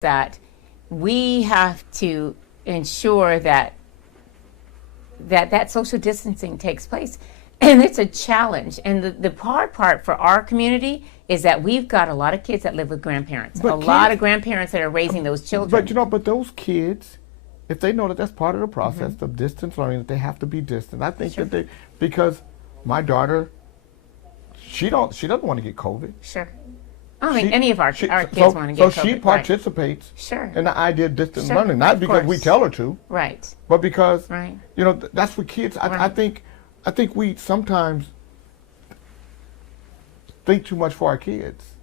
that we have to ensure that social distancing takes place. And it's a challenge. And the hard part for our community is that we've got a lot of kids that live with grandparents, lot of grandparents that are raising those children. But those kids, if they know that that's part of the process of distance learning, that they have to be distant. I think that because my daughter, she doesn't want to get COVID. Sure. I don't think any of our kids want to get COVID. So she participates in the idea of distance learning, not because we tell her to, but because that's what kids. I think we sometimes think too much for our kids.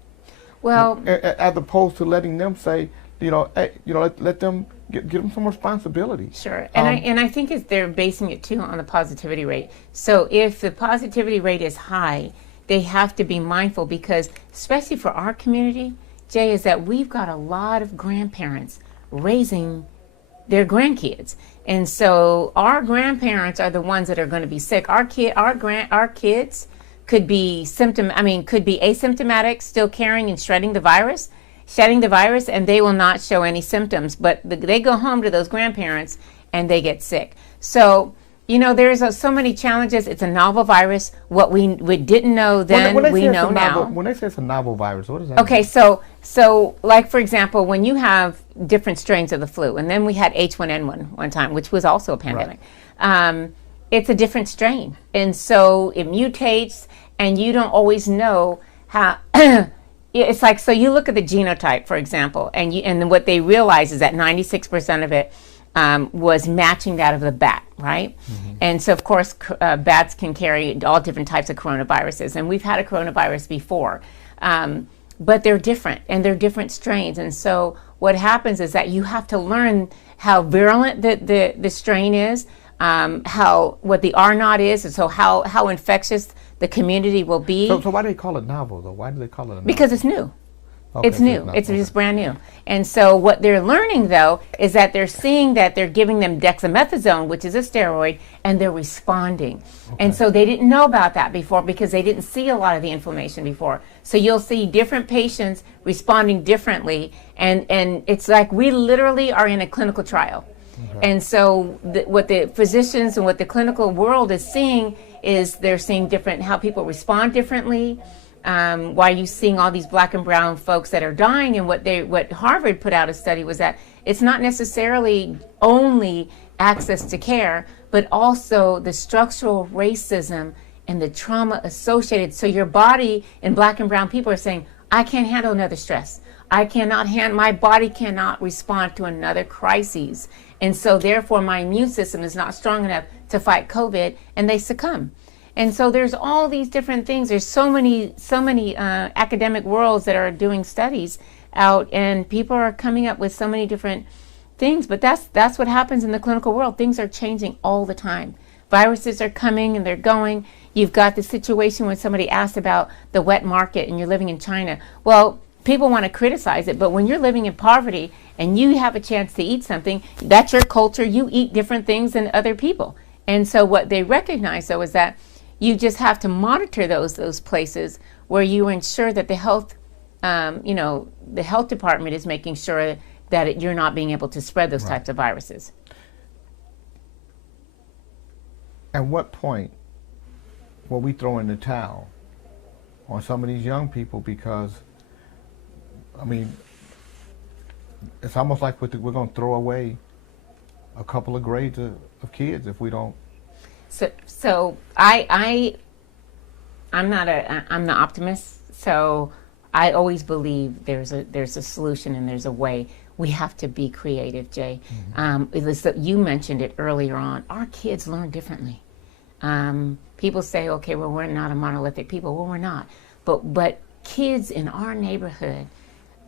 Well, as opposed to letting them say, let them give them some responsibility. Sure, and I think they're basing it too on the positivity rate. So if the positivity rate is high, they have to be mindful, because especially for our community, Jay, is that we've got a lot of grandparents raising their grandkids. And so our grandparents are the ones that are going to be sick. Our kids could be asymptomatic, still carrying and shedding the virus, and they will not show any symptoms. But they go home to those grandparents and they get sick. So, there's so many challenges. It's a novel virus. What we didn't know then, we know now. When they say it's a novel virus, what does that mean? Okay, so like, for example, when you have different strains of the flu, and then we had H1N1 one time, which was also a pandemic. Right. It's a different strain. And so it mutates, and you don't always know how. It's like, so you look at the genotype, for example, and what they realize is that 96% of it was matching that of the bat, right? Mm-hmm. And so, of course, bats can carry all different types of coronaviruses. And we've had a coronavirus before. But they're different, and they're different strains. And so what happens is that you have to learn how virulent the strain is, what the R naught is, and so how infectious the community will be. So why do they call it novel, though? Why do they call it a novel? Because it's new. Okay, it's new. It's just brand new. And so what they're learning, though, is that they're seeing that they're giving them dexamethasone, which is a steroid, and they're responding. Okay. And so they didn't know about that before because they didn't see a lot of the inflammation before. So you'll see different patients responding differently. And it's like we literally are in a clinical trial. Okay. And so what the physicians and what the clinical world is seeing is they're seeing how people respond differently. Why are you seeing all these black and brown folks that are dying? And what Harvard put out a study was that it's not necessarily only access to care, but also the structural racism and the trauma associated. So your body, and black and brown people are saying, I can't handle another stress. My body cannot respond to another crisis. And so therefore my immune system is not strong enough to fight COVID, and they succumb. And so there's all these different things. There's so many academic worlds that are doing studies out, and people are coming up with so many different things. But that's what happens in the clinical world. Things are changing all the time. Viruses are coming and they're going. You've got the situation when somebody asked about the wet market and you're living in China. Well, people want to criticize it, but when you're living in poverty and you have a chance to eat something, that's your culture. You eat different things than other people. And so what they recognize, though, is that you just have to monitor those places where you ensure that the health department is making sure that you're not being able to spread those types of viruses. At what point will we throw in the towel on some of these young people? Because, it's almost like we're going to throw away a couple of grades of kids if we don't. So I'm the optimist. So I always believe there's a solution and there's a way. We have to be creative, Jay. Mm-hmm. You mentioned it earlier on. Our kids learn differently. People say, okay, well, we're not a monolithic people. Well, we're not. But kids in our neighborhood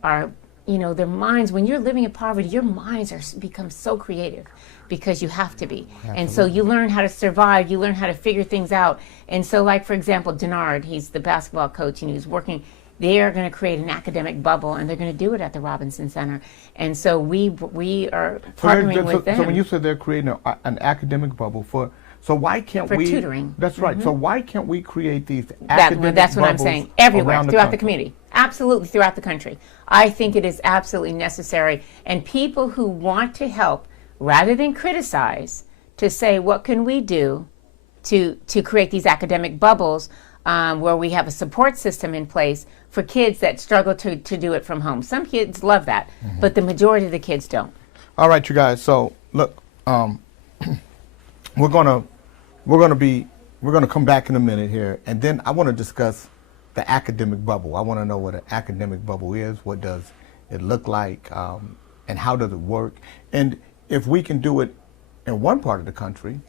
are, their minds, when you're living in poverty, your minds become so creative because you have to be. Absolutely. And so you learn how to survive, you learn how to figure things out. And so, like, for example, Denard, he's the basketball coach, and he's working. They are going to create an academic bubble, and they're going to do it at the Robinson Center. And so we are partnering with them. So when you said they're creating an academic bubble, for So why can't for we? tutoring. That's right. So why can't we create these That's academic what I'm bubbles saying. Everywhere, around throughout the country? community. Absolutely, throughout the country. I think it is absolutely necessary. And people who want to help, rather than criticize, to say, what can we do to create these academic bubbles where we have a support system in place for kids that struggle to do it from home. Some kids love that, but the majority of the kids don't. All right, you guys. So look, we're gonna come back in a minute here, and then I want to discuss the academic bubble. I want to know what an academic bubble is. What does it look like, and how does it work? And if we can do it in one part of the country,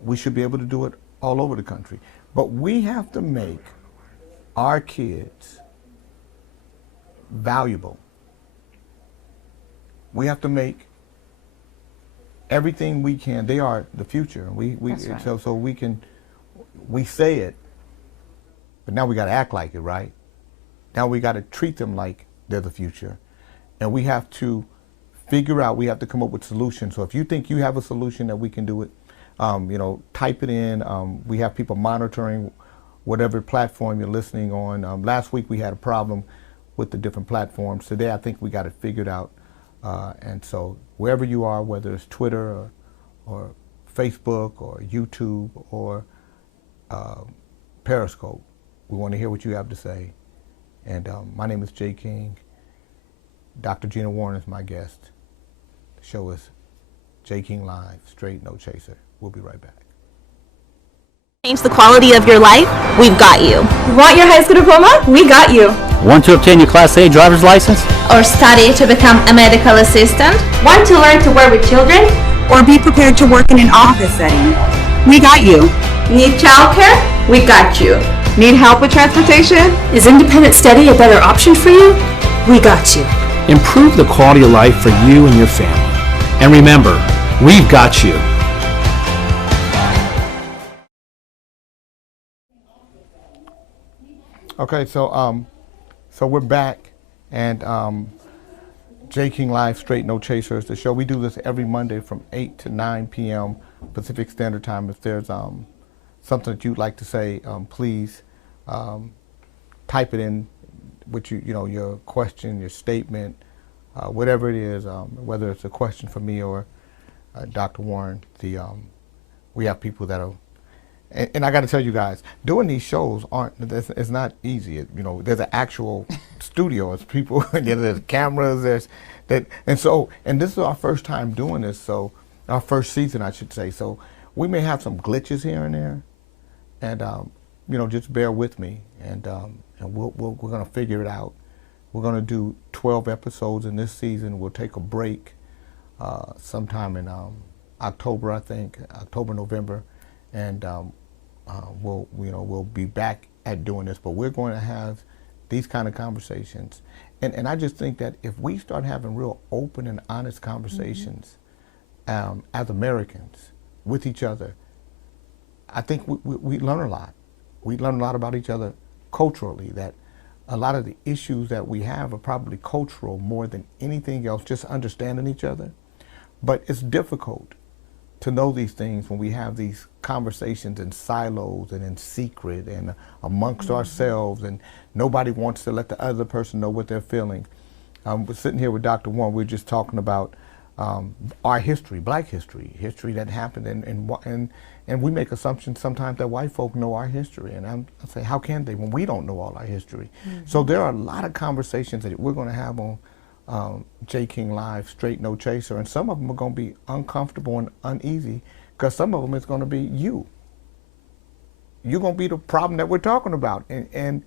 we should be able to do it all over the country. But we have to make our kids valuable. We have to make everything we can. They are the future. That's right. So we say it, but now we got to act like it, right? Now we got to treat them like they're the future, and we have to figure out. We have to come up with solutions. So if you think you have a solution that we can do it, type it in. We have people monitoring whatever platform you're listening on. Last week we had a problem with the different platforms. Today I think we got it figured out. And so wherever you are, whether it's Twitter or Facebook or YouTube or Periscope, we want to hear what you have to say. And my name is Jay King. Dr. Gina Warren is my guest. The show is Jay King Live, Straight No Chaser. We'll be right back. Change the quality of your life? We've got you. Want your high school diploma? We got you. Want to obtain your Class A driver's license? Or study to become a medical assistant? Want to learn to work with children? Or be prepared to work in an office setting? We got you. Need childcare? We got you. Need help with transportation? Is independent study a better option for you? We got you. Improve the quality of life for you and your family. And remember, we've got you. Okay, so we're back, and Jay King Live, Straight No Chasers, the show. We do this every Monday from 8 to 9 p.m. Pacific Standard Time. If there's something that you'd like to say, please type it in with your question, your statement, whatever it is, whether it's a question for me or Dr. Warren. We have people that are. And I got to tell you guys, doing these shows it's not easy. There's an actual studio. It's people. There's cameras. And this is our first time doing this. So our first season, I should say. So we may have some glitches here and there, and just bear with me. And we're gonna figure it out. We're gonna do 12 episodes in this season. We'll take a break sometime in October, I think, October, November, and we'll be back at doing this, but we're going to have these kind of conversations, and I just think that if we start having real open and honest conversations as Americans with each other, I think we learn a lot. We learn a lot about each other culturally, that a lot of the issues that we have are probably cultural more than anything else, just understanding each other. But it's difficult to know these things when we have these conversations in silos and in secret and amongst ourselves, and nobody wants to let the other person know what they're feeling. We're sitting here with Dr. Warren. We're just talking about our history, Black history that happened, and we make assumptions sometimes that white folk know our history, and I say, how can they when we don't know all our history? So there are a lot of conversations that we're going to have on Jay King Live, Straight No Chaser, and some of them are going to be uncomfortable and uneasy, because some of them is going to be you. You're going to be the problem that we're talking about, and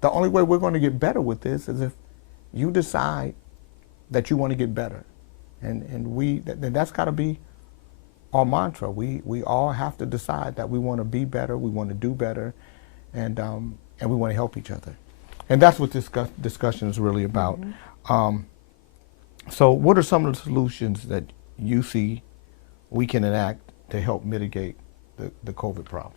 the only way we're going to get better with this is if you decide that you want to get better, and that's got to be our mantra. We all have to decide that we want to be better, we want to do better, and we want to help each other, and that's what this discussion is really about. So what are some of the solutions that you see we can enact to help mitigate the COVID problem?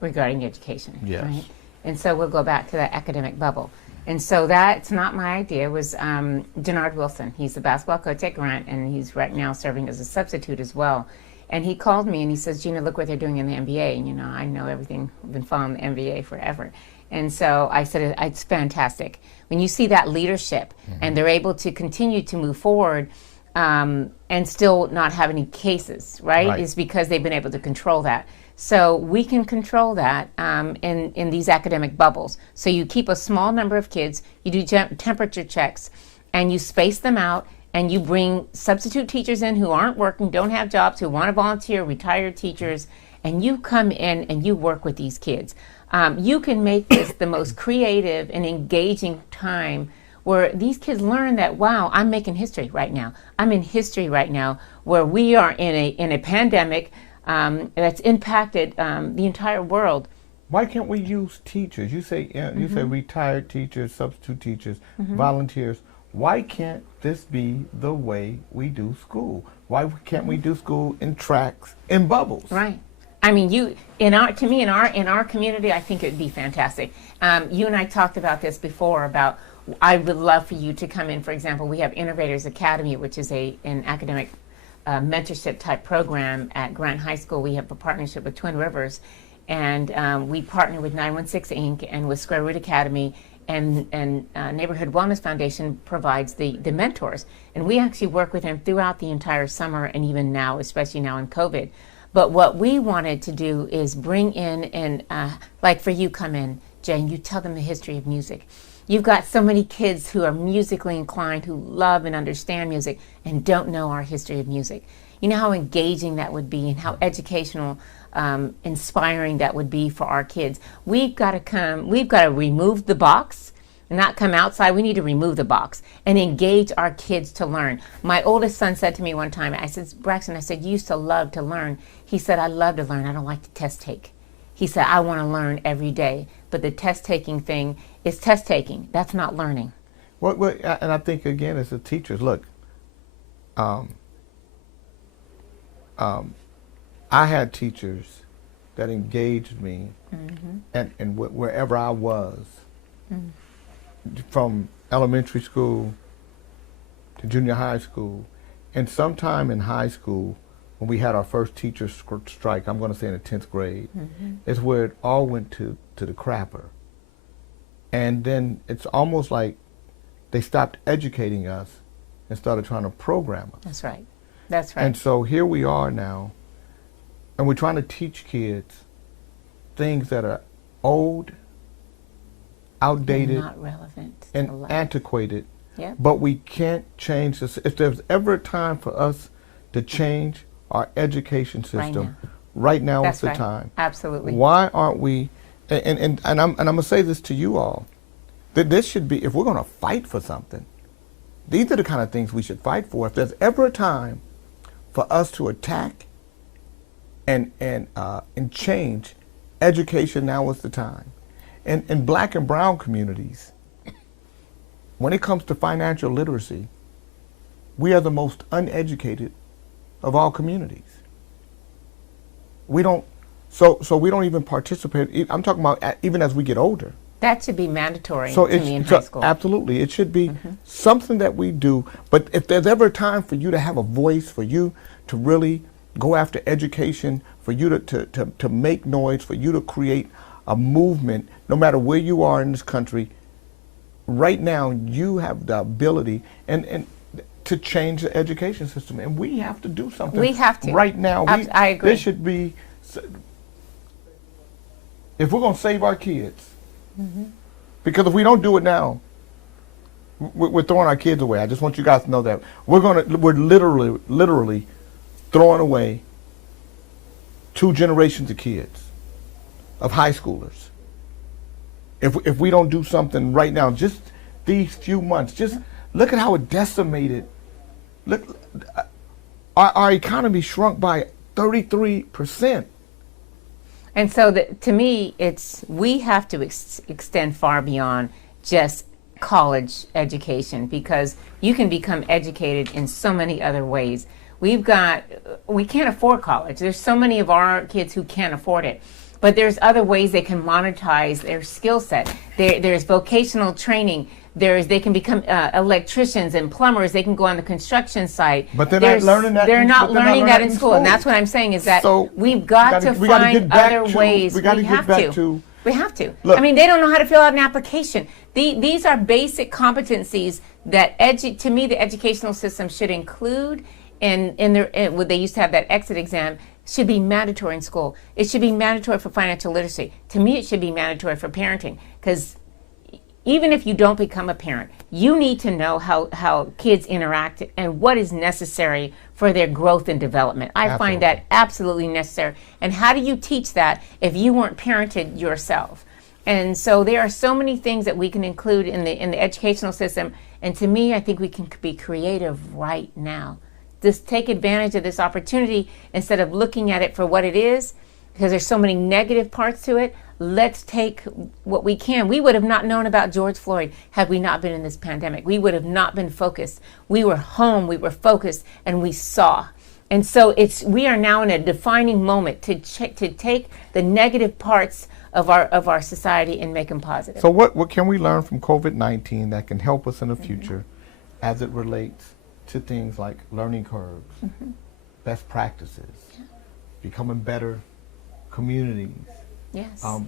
Regarding education, yes. Right? And so we'll go back to that academic bubble. And so that's not my idea. It was Denard Wilson. He's the basketball coach at Grant, and he's right now serving as a substitute as well. And he called me and he says, Gina, look what they're doing in the NBA. And, I know everything. I've been following the NBA forever. And so I said, it's fantastic. When you see that leadership and they're able to continue to move forward and still not have any cases, right? Is because they've been able to control that. So we can control that in these academic bubbles. So you keep a small number of kids, you do temperature checks, and you space them out, and you bring substitute teachers in who aren't working, don't have jobs, who want to volunteer, retired teachers, and you come in and you work with these kids. You can make this the most creative and engaging time where these kids learn that, wow, I'm making history right now. I'm in history right now, where we are in a pandemic that's impacted the entire world. Why can't we use teachers? You say retired teachers, substitute teachers, volunteers. Why can't this be the way we do school? Why can't we do school in tracks, in bubbles? Right. I mean, in our community, I think it would be fantastic. You and I talked about this before about, I would love for you to come in. For example, we have Innovators Academy, which is an academic mentorship type program at Grant High School. We have a partnership with Twin Rivers, and we partner with 916 Inc. and with Square Root Academy, and Neighborhood Wellness Foundation provides the mentors. And we actually work with them throughout the entire summer and even now, especially now in COVID. But what we wanted to do is bring in, and like for you, come in, Jane, you tell them the history of music. You've got so many kids who are musically inclined, who love and understand music and don't know our history of music. You know how engaging that would be and how educational, inspiring that would be for our kids. We've got to remove the box and not come outside. We need to remove the box and engage our kids to learn. My oldest son said to me one time, I said, Braxton, you used to love to learn. He said, I love to learn. I don't like to test take. He said, I want to learn every day. But the test taking thing is test taking. That's not learning. Well, and I think, again, as the teachers, look, I had teachers that engaged me and wherever I was, from elementary school to junior high school, and sometime in high school, when we had our first teacher strike, I'm going to say in the 10th grade, is where it all went to the crapper. And then it's almost like they stopped educating us and started trying to program us. That's right. That's right. And so here we are now, and we're trying to teach kids things that are old, outdated, not relevant, and antiquated. Yep. But we can't change this. If there's ever a time for us to change our education system, right now is the time. Absolutely. Why aren't we? And I'm going to say this to you all, that this should be, if we're going to fight for something, these are the kind of things we should fight for. If there's ever a time for us to attack and change, education, now is the time. And in Black and brown communities, when it comes to financial literacy, we are the most uneducated of all communities. We don't, so we don't even participate. I'm talking about even as we get older. That should be mandatory to me in high school. Absolutely. It should be something that we do. But if there's ever a time for you to have a voice, for you to really go after education, for you to make noise, for you to create a movement, no matter where you are in this country, right now you have the ability and to change the education system. And we have to do something. We have to. Right now. I agree. There should be, if we're going to save our kids, because if we don't do it now, we're throwing our kids away. I just want you guys to know that we're literally throwing away 2 generations of kids, of high schoolers. If we don't do something right now, just these few months, just look at how it decimated. Look, our economy shrunk by 33%. And so to me, we have to extend far beyond just college education, because you can become educated in so many other ways. We can't afford college. There's so many of our kids who can't afford it. but there's other ways they can monetize their skill set. There's vocational training. They can become electricians and plumbers. They can go on the construction site. But they're not learning that. They're not learning that in school, and that's what I'm saying is that we've got to find other ways. We have to. We have to. Look, I mean, they don't know how to fill out an application. These are basic competencies that to me the educational system should include. In what they used to have that exit exam should be mandatory in school. It should be mandatory for financial literacy. To me, it should be mandatory for parenting, because even if you don't become a parent, you need to know how kids interact and what is necessary for their growth and development. I find that absolutely necessary. And how do you teach that if you weren't parented yourself? And so there are so many things that we can include in the educational system. And to me, I think we can be creative right now. Just take advantage of this opportunity instead of looking at it for what it is, because there's so many negative parts to it. Let's take what we can. We would have not known about George Floyd had we not been in this pandemic. We would have not been focused. We were home, we were focused, and we saw. And so we are now in a defining moment to take the negative parts of our society and make them positive. So what can we learn from COVID-19 that can help us in the future as it relates to things like learning curves, best practices, becoming better communities,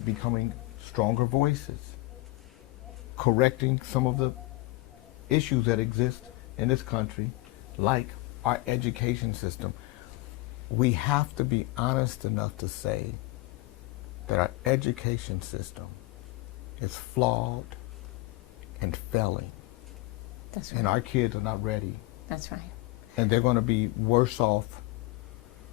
becoming stronger voices, correcting some of the issues that exist in this country, like our education system? We have to be honest enough to say that our education system is flawed and failing. That's right. And our kids are not ready. That's right. And they're going to be worse off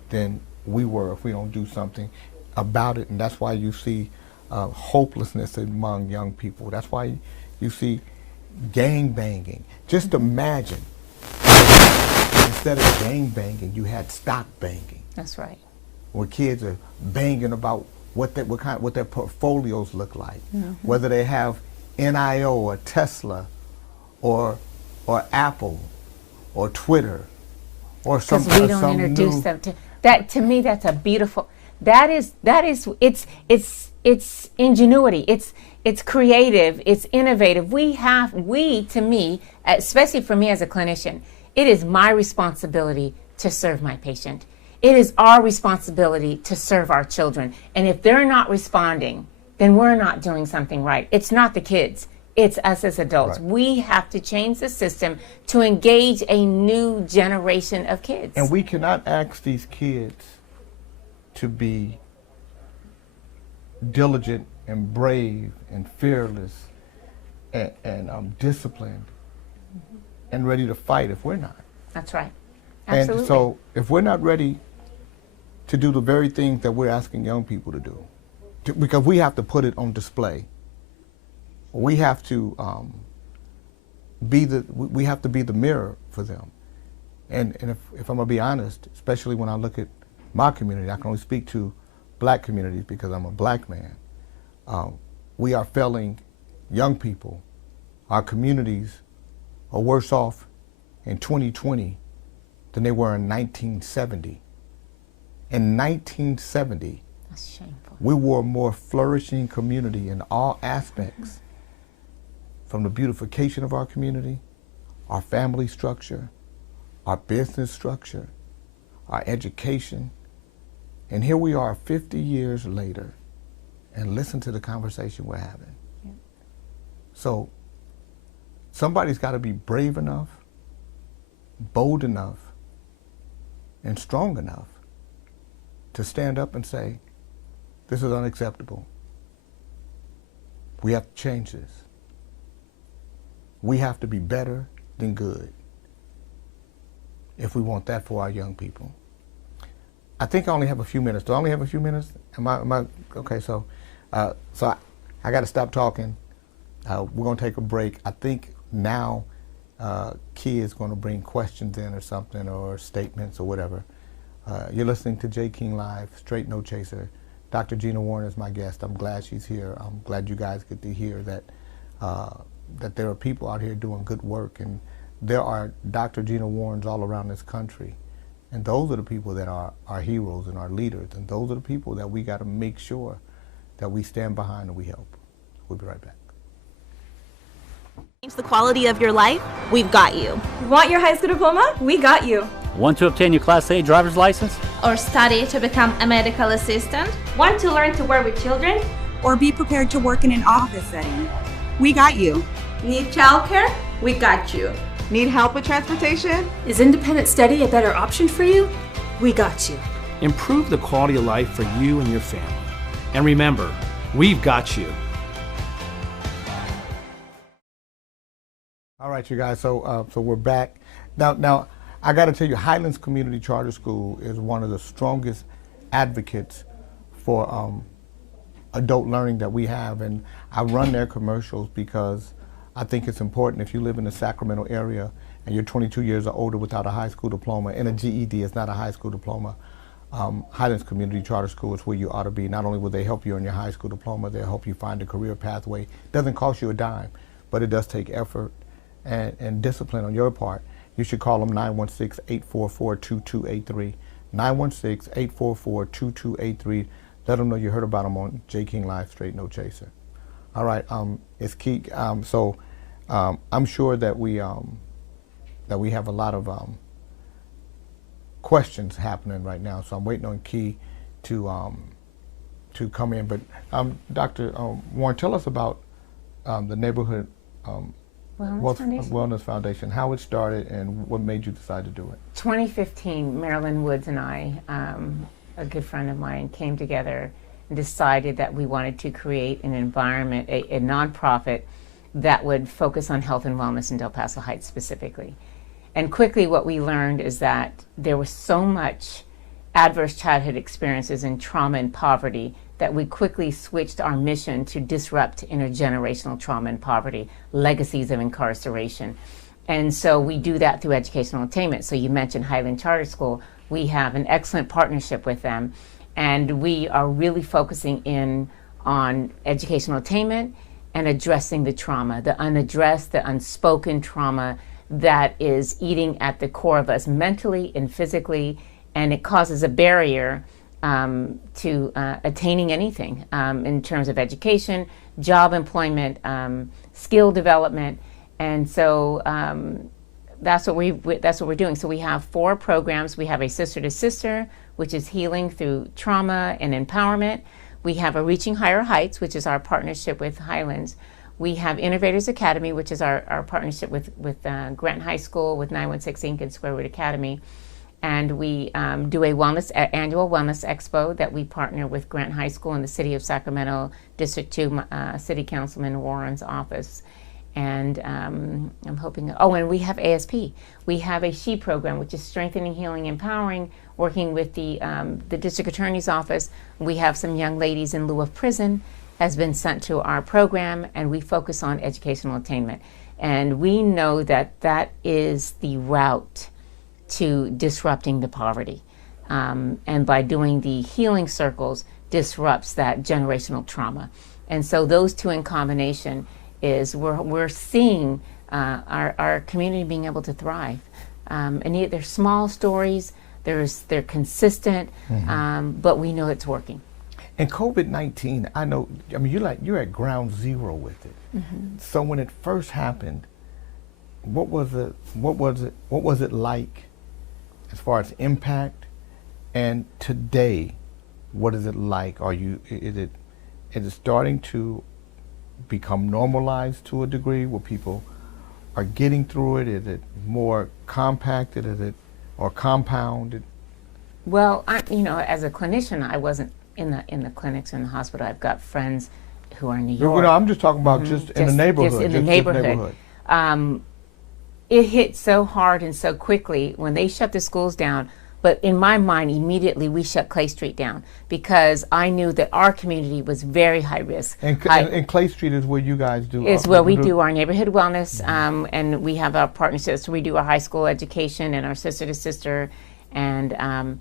than we were if we don't do something about it. And that's why you see hopelessness among young people. That's why you see gang banging. Just imagine, instead of gang banging, you had stock banging. That's right. Where kids are banging about what their portfolios look like, whether they have NIO or Tesla or Apple or Twitter or some. Because we don't introduce them to that. To me, that's a beautiful. That is it's ingenuity. It's creative. It's innovative. To me, especially for me as a clinician, it is my responsibility to serve my patient. It is our responsibility to serve our children. And if they're not responding, then we're not doing something right. It's not the kids. It's us as adults. Right. We have to change the system to engage a new generation of kids. And we cannot ask these kids to be diligent and brave and fearless and disciplined and ready to fight if we're not. That's right. Absolutely. And so if we're not ready to do the very things that we're asking young people to do, because we have to put it on display. We have to be the mirror for them. And if I'm gonna be honest, especially when I look at my community, I can only speak to black communities because I'm a black man. We are failing young people. Our communities are worse off in 2020 than they were in 1970. In 1970, that's shameful. We were a more flourishing community in all aspects, from the beautification of our community, our family structure, our business structure, our education. And here we are 50 years later, and listen to the conversation we're having. Yep. So somebody's got to be brave enough, bold enough, and strong enough to stand up and say, this is unacceptable. We have to change this. We have to be better than good if we want that for our young people. I think I only have a few minutes. Do I only have a few minutes? Am I okay? So I got to stop talking. We're gonna take a break. I think now Key is gonna bring questions in or something, or statements or whatever. You're listening to J. King Live, Straight No Chaser. Dr. Gina Warren is my guest. I'm glad she's here. I'm glad you guys get to hear that that there are people out here doing good work, and there are Dr. Gina Warrens all around this country. And those are the people that are our heroes and our leaders, and those are the people that we got to make sure that we stand behind and we help. We'll be right back. Change the quality of your life? We've got you. Want your high school diploma? We got you. Want to obtain your Class A driver's license? Or study to become a medical assistant? Want to learn to work with children? Or be prepared to work in an office setting. We got you. Need childcare? We got you. Need help with transportation? Is independent study a better option for you? We got you. Improve the quality of life for you and your family. And remember, we've got you. All right, you guys. So we're back now. I got to tell you, Highlands Community Charter School is one of the strongest advocates for adult learning that we have, and I run their commercials because I think it's important. If you live in the Sacramento area and you're 22 years or older without a high school diploma, and a GED is not a high school diploma, Highlands Community Charter School is where you ought to be. Not only will they help you on your high school diploma, they'll help you find a career pathway. It doesn't cost you a dime, but it does take effort and discipline on your part. You should call them 916-844-2283, 916-844-2283. Let them know you heard about them on J. King Live Straight No Chaser. All right, it's key. I'm sure that we have a lot of questions happening right now. So I'm waiting on Key to come in. But Dr. Warren, tell us about the neighborhood Wellness Foundation, how it started and what made you decide to do it. 2015, Marilyn Woods and I, a good friend of mine, came together and decided that we wanted to create an environment, a nonprofit that would focus on health and wellness in Del Paso Heights specifically. And quickly what we learned is that there was so much adverse childhood experiences and trauma and poverty that we quickly switched our mission to disrupt intergenerational trauma and poverty, legacies of incarceration. And so we do that through educational attainment. So you mentioned Highland Charter School. We have an excellent partnership with them, and we are really focusing in on educational attainment and addressing the trauma, the unaddressed, the unspoken trauma that is eating at the core of us mentally and physically, and it causes a barrier to attaining anything in terms of education, job employment, skill development, and so that's what we're doing. So we have 4 programs. We have a Sister to Sister, which is healing through trauma and empowerment. We have a Reaching Higher Heights, which is our partnership with Highlands. We have Innovators Academy, which is our partnership with Grant High School, with 916 Inc. and Square Root Academy. And we do a annual wellness expo that we partner with Grant High School and the City of Sacramento District 2 City Councilman Warren's office. And I'm hoping, and we have ASP. We have a SHE program, which is Strengthening, Healing, Empowering, working with the District Attorney's Office. We have some young ladies in lieu of prison has been sent to our program, and we focus on educational attainment. And we know that that is the route to disrupting the poverty. And by doing the healing circles, disrupts that generational trauma. And so those two in combination is we're seeing our community being able to thrive. And they're small stories, they're consistent, but we know it's working. And COVID-19, you're at ground zero with it. So when it first happened, what was it like as far as impact? And today, what is it like? Is it starting to become normalized to a degree where people are getting through it? Is it more compacted? Or compounded? Well, as a clinician, I wasn't in the clinics or in the hospital. I've got friends who are in New York. No, I'm just talking about just in the neighborhood. Just in the neighborhood. It hit so hard and so quickly when they shut the schools down. But in my mind, immediately we shut Clay Street down because I knew that our community was very high risk. And Clay Street is where you guys do. Is where we do our neighborhood wellness, and we have our partnerships. We do our high school education and our Sister to Sister, and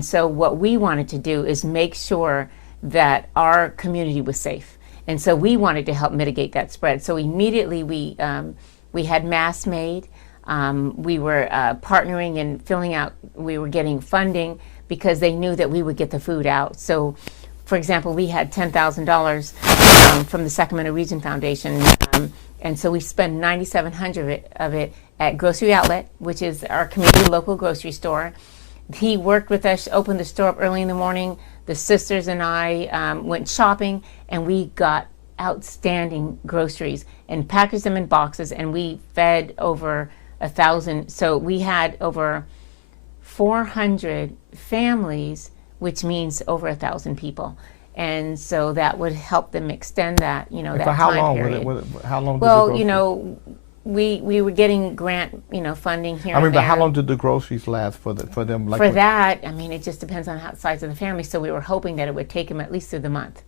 so what we wanted to do is make sure that our community was safe, and so we wanted to help mitigate that spread. So immediately we had masks made. We were partnering and filling out, we were getting funding because they knew that we would get the food out. So for example, we had $10,000 from the Sacramento Region Foundation, and so we spent 9,700 of it at Grocery Outlet, which is our community local grocery store. He worked with us, opened the store up early in the morning. The sisters and I went shopping, and we got outstanding groceries and packaged them in boxes, and we fed over 1,000. So we had over 400 families, which means over 1,000 people. And so that would help them extend that, that time period. How long? Well, we were getting grant, funding here. But how long did the groceries last for them? For that, it just depends on how the size of the family. So we were hoping that it would take them at least through the month.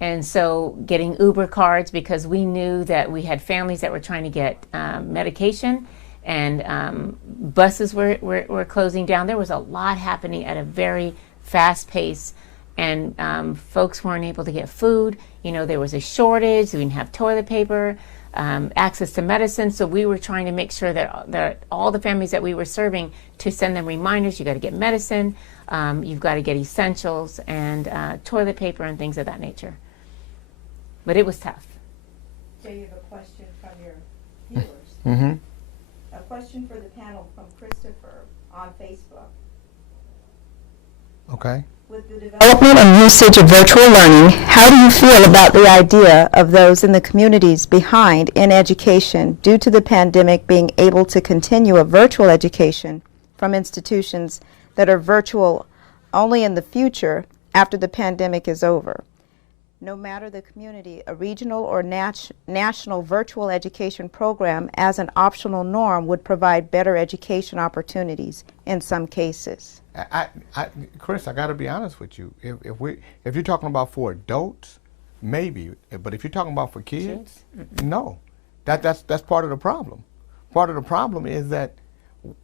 And so getting Uber cards, because we knew that we had families that were trying to get medication, and buses were closing down. There was a lot happening at a very fast pace, and folks weren't able to get food. There was a shortage. We didn't have toilet paper, access to medicine. So we were trying to make sure that all the families that we were serving, to send them reminders, you got to get medicine, you've got to get essentials, and toilet paper and things of that nature. But it was tough. So you have a question from your viewers. Mm-hmm. A question for the panel from Christopher on Facebook. Okay. With the development and usage of virtual learning, how do you feel about the idea of those in the communities behind in education due to the pandemic being able to continue a virtual education from institutions that are virtual only in the future after the pandemic is over? No matter the community, a regional or national virtual education program as an optional norm would provide better education opportunities in some cases. Chris, I got to be honest with you. If you're talking about for adults, maybe, but if you're talking about for kids, no. That's part of the problem. Part of the problem is that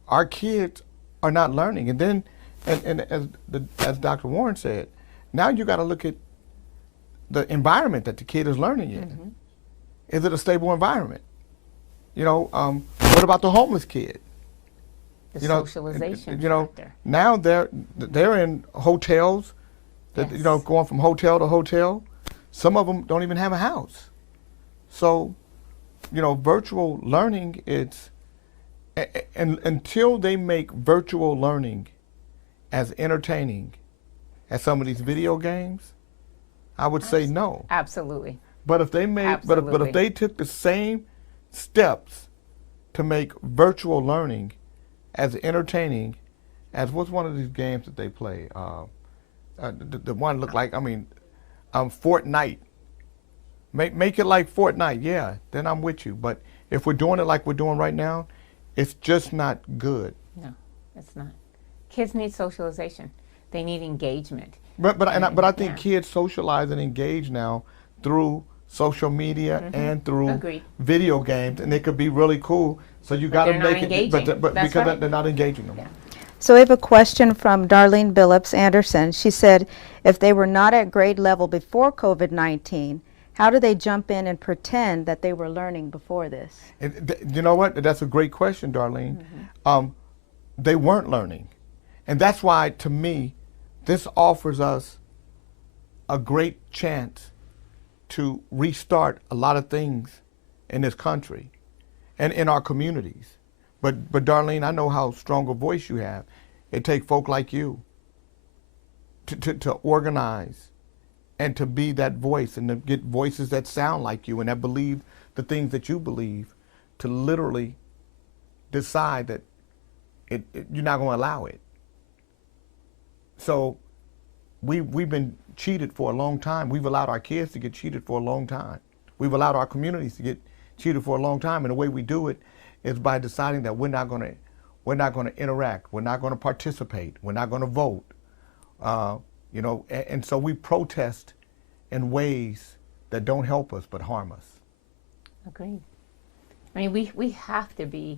our kids are not learning, and then, as Dr. Warren said, now you got to look at the environment that the kid is learning in. Mm-hmm. Is it a stable environment? What about the homeless kid? The socialization factor. Now they're in hotels, going from hotel to hotel. Some of them don't even have a house. So, virtual learning, and until they make virtual learning as entertaining as some of these video games, I would say no. Absolutely. But if they but if they took the same steps to make virtual learning as entertaining as what's one of these games that they play? The one looked like Fortnite. Make it like Fortnite, yeah. Then I'm with you. But if we're doing it like we're doing right now, it's just not good. No, it's not. Kids need socialization. They need engagement. But I think kids socialize and engage now through social media and through video games, and it could be really cool. So you got to make it, but because they're not engaging them. Yeah. So we have a question from Darlene Billups Anderson. She said, if they were not at grade level before COVID-19, how do they jump in and pretend that they were learning before this? You know what? That's a great question, Darlene. Mm-hmm. They weren't learning, and that's why, to me, this offers us a great chance to restart a lot of things in this country and in our communities. But Darlene, I know how strong a voice you have. It takes folk like you to organize and to be that voice and to get voices that sound like you and that believe the things that you believe, to literally decide that you're not going to allow it. So we've been cheated for a long time. We've allowed our kids to get cheated for a long time. We've allowed our communities to get cheated for a long time. And the way we do it is by deciding that we're not going to interact. We're not going to participate. We're not going to vote. And so we protest in ways that don't help us but harm us. Agreed. We have to be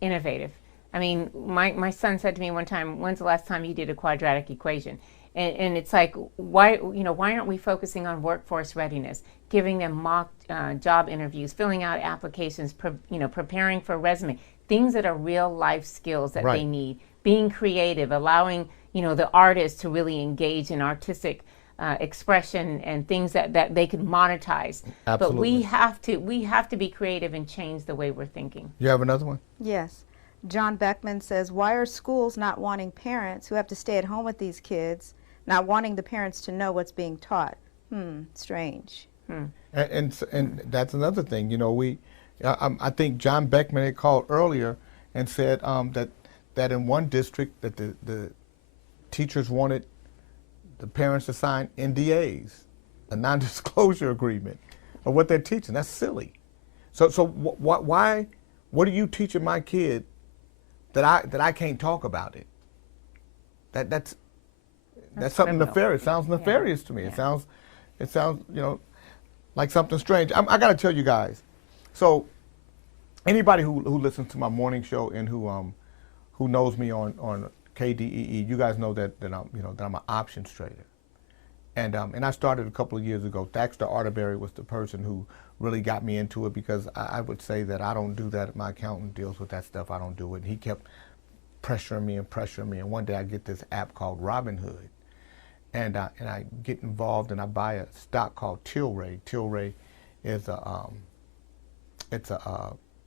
innovative. My son said to me one time, when's the last time you did a quadratic equation? And it's like, why aren't we focusing on workforce readiness, giving them mock job interviews, filling out applications, preparing for resume, things that are real life skills that they need, being creative, allowing the artists to really engage in artistic expression and things that they could monetize. Absolutely. But we have to be creative and change the way we're thinking. You have another one? Yes. John Beckman says, why are schools not wanting parents who have to stay at home with these kids, not wanting the parents to know what's being taught? Strange. And that's another thing. I think John Beckman had called earlier and said that in one district that the teachers wanted the parents to sign NDAs, a non-disclosure agreement of what they're teaching. That's silly. So why? What are you teaching my kid that I can't talk about it? That's something criminal. nefarious. It sounds nefarious to me. Yeah. It sounds like something strange. I got to tell you guys. So anybody who listens to my morning show and who knows me on KDEE, you guys know that I'm an options trader, and I started a couple of years ago. Thaxter Arterberry was the person who really got me into it, because I would say that I don't do that. My accountant deals with that stuff. I don't do it. And he kept pressuring me, and one day I get this app called Robinhood, and I get involved and I buy a stock called Tilray. Tilray is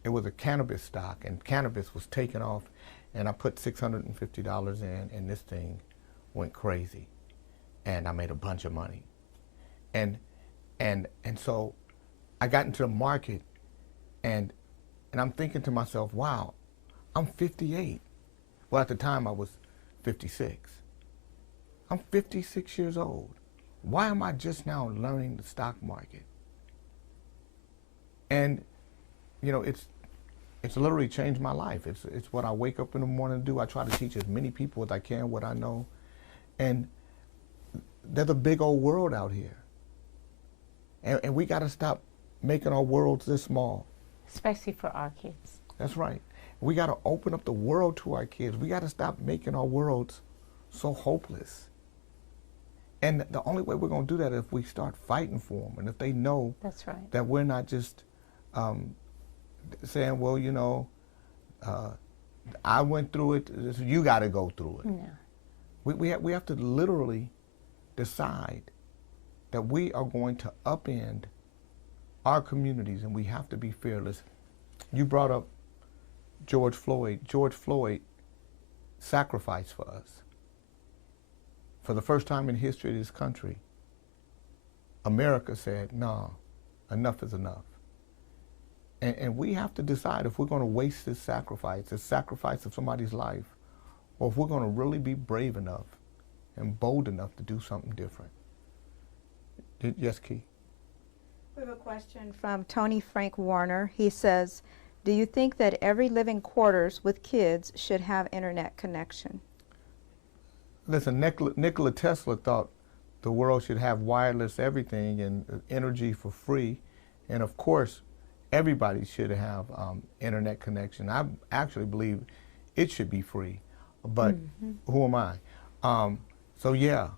it was a cannabis stock, and cannabis was taken off, and I put $650 in, and this thing went crazy, and I made a bunch of money, and so I got into the market, and I'm thinking to myself, wow, I'm 58. Well, at the time I was 56. I'm 56 years old. Why am I just now learning the stock market? And it's literally changed my life. It's what I wake up in the morning to do. I try to teach as many people as I can what I know. And there's a big old world out here. And we got to stop making our worlds this small. Especially for our kids. That's right. We got to open up the world to our kids. We got to stop making our worlds so hopeless. And the only way we're going to do that is if we start fighting for them, and if they know that's right, that we're not just saying, well, I went through it, so you got to go through it. Yeah. We have to literally decide that we are going to upend our communities, and we have to be fearless. You brought up George Floyd. George Floyd sacrificed for us. For the first time in history of this country, America said, no, enough is enough. And we have to decide if we're going to waste this sacrifice of somebody's life, or if we're going to really be brave enough and bold enough to do something different. Yes, Key? We have a question from Tony Frank Warner. He says, do you think that every living quarters with kids should have internet connection? Listen, Nikola Tesla thought the world should have wireless everything and energy for free. And of course, everybody should have internet connection. I actually believe it should be free, but who am I? So yeah,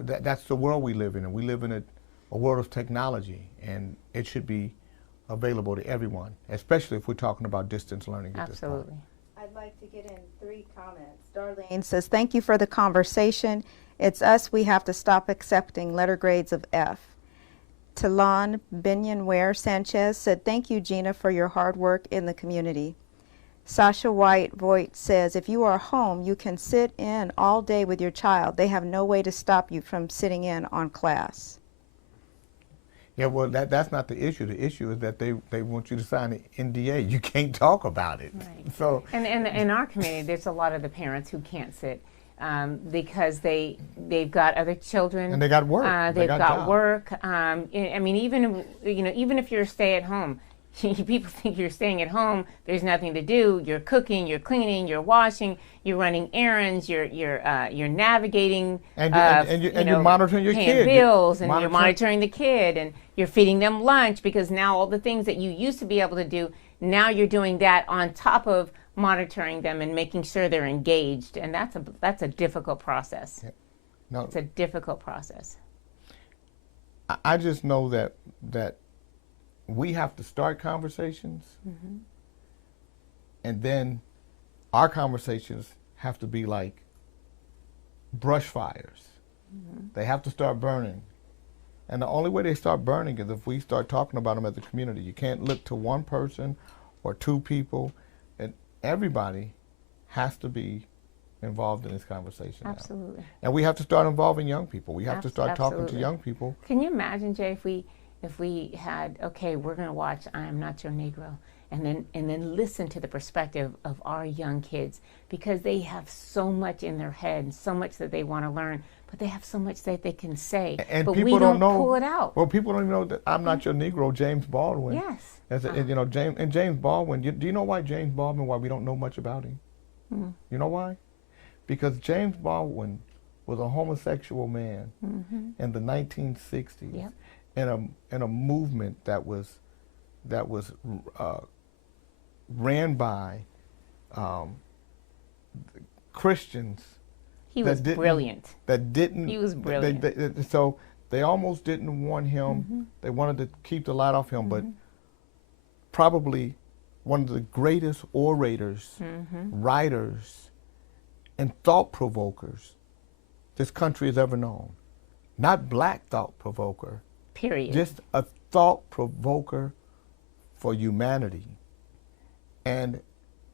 that's the world we live in, and we live in a world of technology, and it should be available to everyone, especially if we're talking about distance learning at this point. Absolutely. I'd like to get in 3 comments. Darlene says, thank you for the conversation. It's us, we have to stop accepting letter grades of F. Talon Binyanware Sanchez said, thank you, Gina, for your hard work in the community. Sasha White Voigt says, if you are home, you can sit in all day with your child. They have no way to stop you from sitting in on class. Yeah, well, that's not the issue. The issue is that they want you to sign an NDA. You can't talk about it. Right. So, and in our community, there's a lot of the parents who can't sit because they've got other children. And they got work. They've got jobs. work. I mean, even if you're stay-at-home, people think you're staying at home. There's nothing to do. You're cooking, you're cleaning, you're washing, you're running errands, you're navigating, and you're monitoring your paying kid. bills, and you're monitoring the kid, and you're feeding them lunch, because now all the things that you used to be able to do, now you're doing that on top of monitoring them and making sure they're engaged, and that's a difficult process. Yeah. No, it's a difficult process. I just know that we have to start conversations, and then our conversations have to be like brush fires. They have to start burning. And the only way they start burning is if we start talking about them as a community. You can't look to one person or two people. And everybody has to be involved in this conversation now. Absolutely. And we have to start involving young people. We have to start talking to Absolutely. young people. Can you imagine, Jay, if we had, okay, we're going to watch I Am Not Your Negro, and then listen to the perspective of our young kids, because they have so much in their head and so much that they want to learn, but they have so much that they can say, And but people we don't know, pull it out. Well, people don't even know that I'm Not Your Negro, James Baldwin. Yes. You know, James Baldwin, do you know why James Baldwin, why we don't know much about him? You know why? Because James Baldwin was a homosexual man in the 1960s in a movement that was ran by Christians. He was brilliant. He was brilliant. So they almost didn't want him. They wanted to keep the light off him, but probably one of the greatest orators, writers, and thought provokers this country has ever known. Not black thought provoker. Period. Just a thought provoker for humanity. And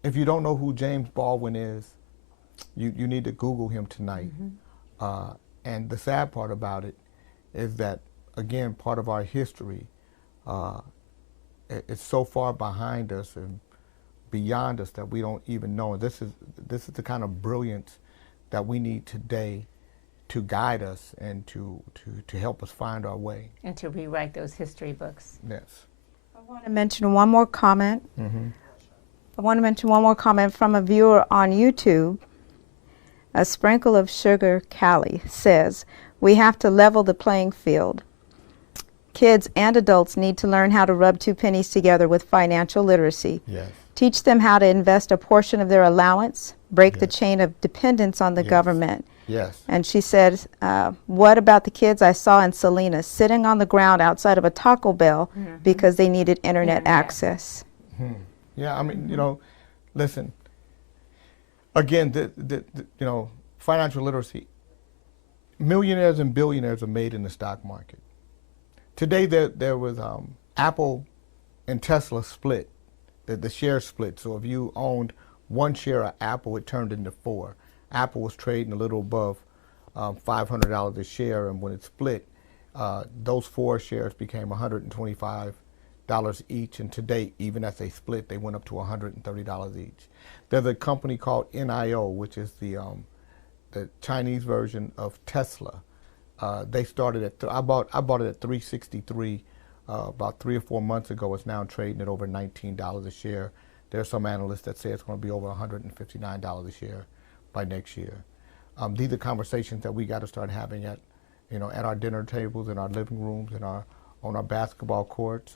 if you don't know who James Baldwin is, you need to Google him tonight. And the sad part about it is that, again, part of our history is so far behind us and beyond us that we don't even know. And this is the kind of brilliance that we need today to guide us and to help us find our way. And to rewrite those history books. Yes. I want to mention one more comment. I want to mention one more comment from a viewer on YouTube. A Sprinkle of Sugar Callie says, we have to level the playing field. Kids and adults need to learn how to rub two pennies together with financial literacy. Yes. Teach them how to invest a portion of their allowance, break the chain of dependence on the government. Yes. And she said, what about the kids I saw in Salinas sitting on the ground outside of a Taco Bell because they needed internet access? Yeah, I mean, you know, listen, again, you know, financial literacy, millionaires and billionaires are made in the stock market. Today there was Apple and Tesla split, the share split. So if you owned one share of Apple, it turned into 4. Apple was trading a little above $500 a share, and when it split, those 4 shares became $125 each, and today, even as they split, they went up to $130 each. There's a company called NIO, which is the Chinese version of Tesla. They started at I bought it at $363 about 3 or 4 months ago. It's now trading at over $19 a share. There are some analysts that say it's going to be over $159 a share by next year. These are conversations that we got to start having at our dinner tables, in our living rooms, on our basketball courts,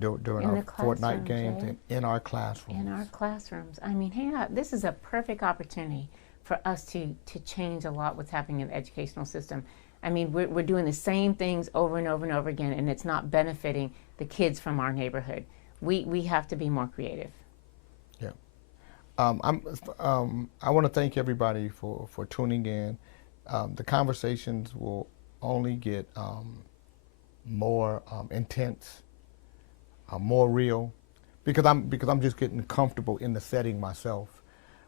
during our Fortnite games, and in our classrooms. In our classrooms. I mean, hey, this is a perfect opportunity for us to change a lot what's happening in the educational system. I mean, we're doing the same things over and over and over again, and it's not benefiting the kids from our neighborhood. We have to be more creative. Yeah. I want to thank everybody for tuning in. The conversations will only get more intense, more real, because I'm just getting comfortable in the setting myself.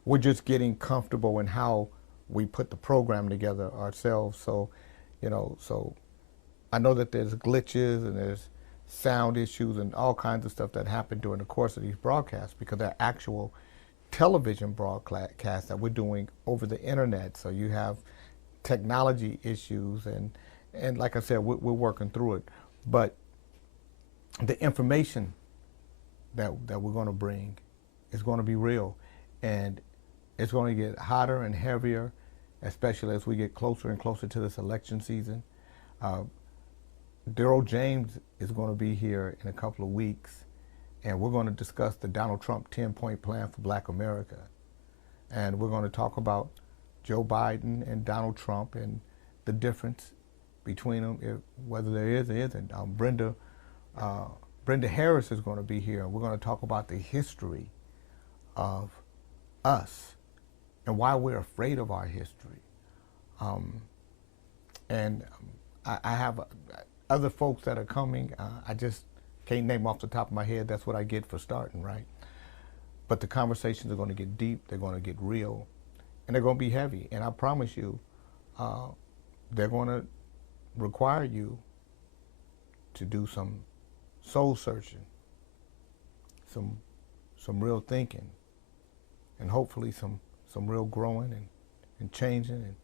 We're just getting comfortable in how we put the program together ourselves. So I know that there's glitches and there's sound issues and all kinds of stuff that happen during the course of these broadcasts, because they're actual television broadcasts that we're doing over the internet. So you have technology issues, and like I said, we're working through it. But the information that we're going to bring is going to be real, and it's going to get hotter and heavier, especially as we get closer and closer to this election season. Daryl James is going to be here in a couple of weeks, and we're going to discuss the Donald Trump 10-point plan for Black America. And we're going to talk about Joe Biden and Donald Trump and the difference between them, whether there is or isn't. Brenda Harris is going to be here, and we're going to talk about the history of us and why we're afraid of our history, And I have other folks that are coming. I just can't name off the top of my head. That's what I get for starting, right? But the conversations are going to get deep. They're going to get real. And they're going to be heavy. And I promise you, they're going to require you to do some soul searching, some real thinking, and hopefully some real growing and changing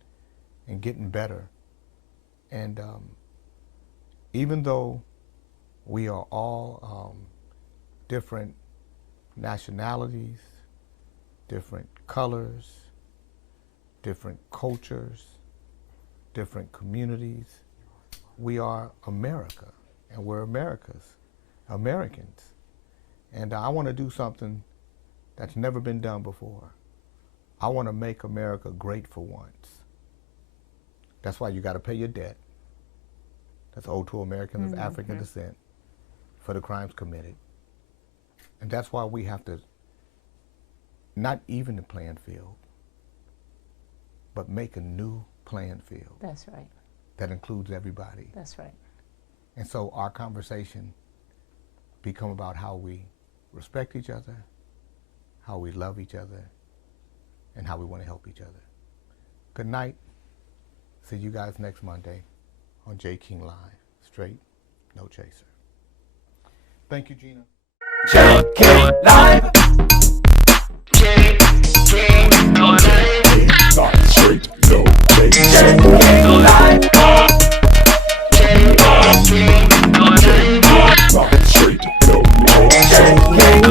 and getting better. And even though we are all different nationalities, different colors, different cultures, different communities, we are America, and we're Americans. And I want to do something that's never been done before. I want to make America great for once. That's why you got to pay your debt. That's owed to Americans of African descent for the crimes committed. And that's why we have to not even the playing field, but make a new playing field. That's right. That includes everybody. That's right. And so our conversation become about how we respect each other, how we love each other, and how we want to help each other. Good night. See you guys next Monday on J. King Live. Straight, no chaser. Thank you, Gina. J. King Live. J. King Live. Not straight, no chaser. J. King Live. J. King Live. Not straight, no chaser.